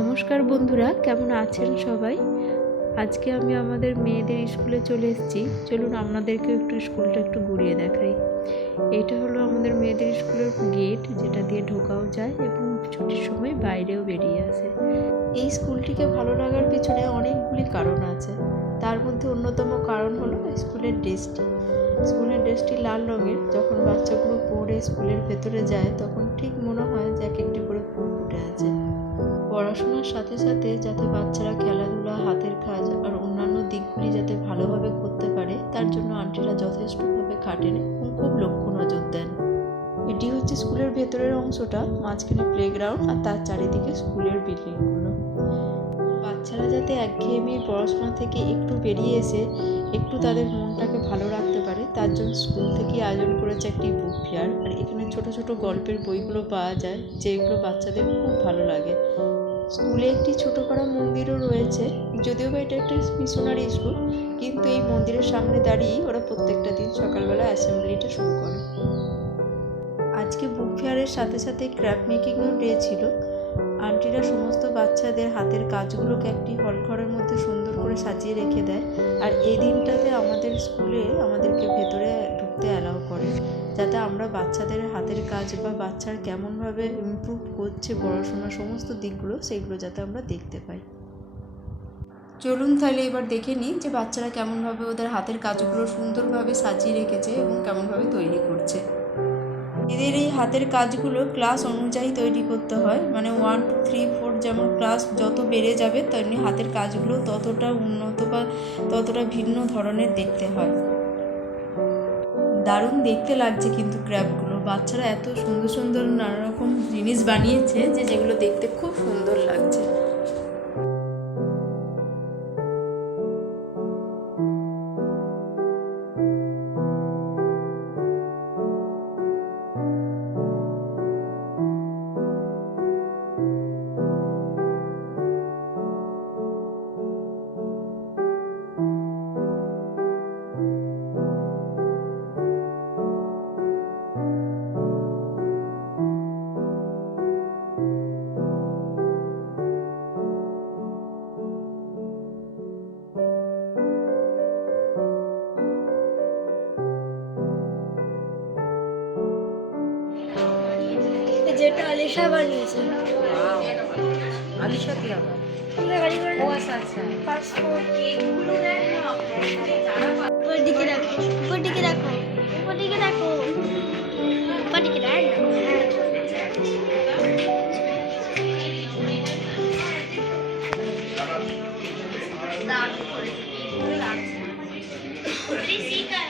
নমস্কার বন্ধুরা, কেমন আছেন সবাই? আজকে আমি আমাদের মেয়েদের স্কুলে চলে এসেছি। চলুন আপনাদেরকে একটু স্কুলটা একটু ঘুরিয়ে দেখাই। এটা হলো আমাদের মেয়েদের স্কুলের গেট, যেটা দিয়ে ঢোকাও যায় এবং ছুটির সময় বাইরেও বেরিয়ে আসে। এই স্কুলটিকে ভালো লাগার পিছনে অনেকগুলি কারণ আছে। তার মধ্যে অন্যতম কারণ হলো স্কুলের ড্রেসটি। স্কুলের ড্রেসটি লাল রঙের। যখন বাচ্চাগুলো পরে স্কুলের ভেতরে যায়, তখন ঠিক মনে হয় যে এক একটি করে ফুল ফুটে আছে। পড়াশোনার সাথে সাথে যাতে বাচ্চারা খেলাধুলা, হাতের কাজ আর অন্যান্য দিকগুলি যাতে ভালোভাবে করতে পারে, তার জন্য আন্টিরা যথেষ্টভাবে খাটেন এবং খুব লক্ষ্য নজর দেন। এটি হচ্ছে স্কুলের ভেতরের অংশটা, মাঝখানে প্লেগ্রাউন্ড আর তার চারিদিকে স্কুলের বিল্ডিংগুলো। বাচ্চারা যাতে একঘেয়েমি পড়াশোনা থেকে একটু বেরিয়ে এসে একটু তাদের মনটাকে ভালো রাখতে পারে, তার জন্য স্কুল থেকে আয়োজন করেছে একটি বুক ফেয়ার আর এখানে ছোট ছোট গল্পের বইগুলো পাওয়া যায়, যেগুলো বাচ্চাদের খুব ভালো লাগে। স্কুলে একটি ছোট করা মন্দিরও রয়েছে। যদিও বা এটা একটা মিশনারি স্কুল কিন্তু এই মন্দিরের সামনে দাঁড়িয়েই ওরা প্রত্যেকটা দিন সকালবেলা অ্যাসেম্বলিটা শুরু করে। আজকে বুক ফেয়ারের সাথে সাথে ক্র্যাফট মেকিংও ডে ছিল। আন্টিরা সমস্ত বাচ্চাদের হাতের কাজগুলোকে একটি হল ঘরের মধ্যে সুন্দর করে সাজিয়ে রেখে দেয়। আর এই দিনটাতে আমাদের স্কুলে আমাদেরকে যাতে আমরা বাচ্চাদের হাতের কাজ বা বাচ্চার কেমনভাবে ইমপ্রুভ করছে পড়াশোনা সমস্ত দিকগুলো সেগুলো যাতে আমরা দেখতে পাই। চলুন তাহলে এবার দেখে নিই যে বাচ্চারা কেমনভাবে ওদের হাতের কাজগুলো সুন্দরভাবে সাজিয়ে রেখেছে এবং কেমনভাবে তৈরি করছে। এদের এই হাতের কাজগুলো ক্লাস অনুযায়ী তৈরি করতে হয়। মানে ওয়ান টু থ্রি ফোর যেমন ক্লাস যত বেড়ে যাবে তেমনি হাতের কাজগুলো ততটা উন্নত বা ততটা ভিন্ন ধরনের দেখতে হয়। দারুণ দেখতে লাগছে কিন্তু ক্র্যাপগুলো। বাচ্চারা এত সুন্দর সুন্দর নানা রকম জিনিস বানিয়েছে যে যেগুলো দেখতে খুব সুন্দর লাগছে। যেটা আলিশা বানিয়েছে। আলিশা কি আবার ও আচ্ছা আচ্ছা পাসপোর্ট উপর দিকে রাখো। উপর দিকে রাখো। উপর দিকে রাখো। উপর দিকে রাখো। আমারগুলো কি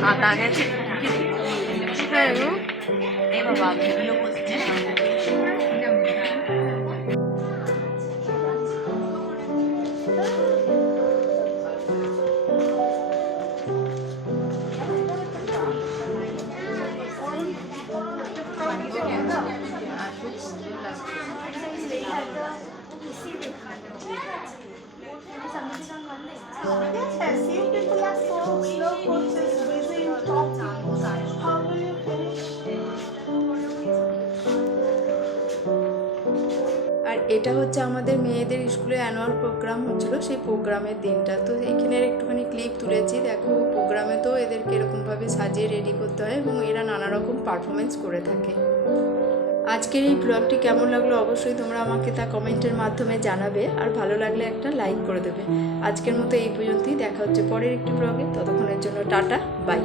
바닥에 치- 치- 치사요? 내 봐봐, 밀려보 আর এটা হচ্ছে আমাদের মেয়েদের স্কুলে অ্যানুয়াল প্রোগ্রাম হচ্ছিল, সেই প্রোগ্রামের দিনটা। তো এখানে একটুখানি ক্লিপ তুলেছি। দেখো প্রোগ্রামে তো এদেরকে এরকমভাবে সাজিয়ে রেডি করতে হয় এবং এরা নানা রকম পারফরমেন্স করে থাকে। আজকের এই ব্লগটি কেমন লাগল অবশ্যই তোমরা আমাকে তা কমেন্টের মাধ্যমে জানাবে আর ভালো লাগলে একটা লাইক করে দেবে। আজকের মতো এই পর্যন্তই। দেখা হচ্ছে পরের একটি ব্লগে। ততক্ষণের জন্য টাটা, বাই।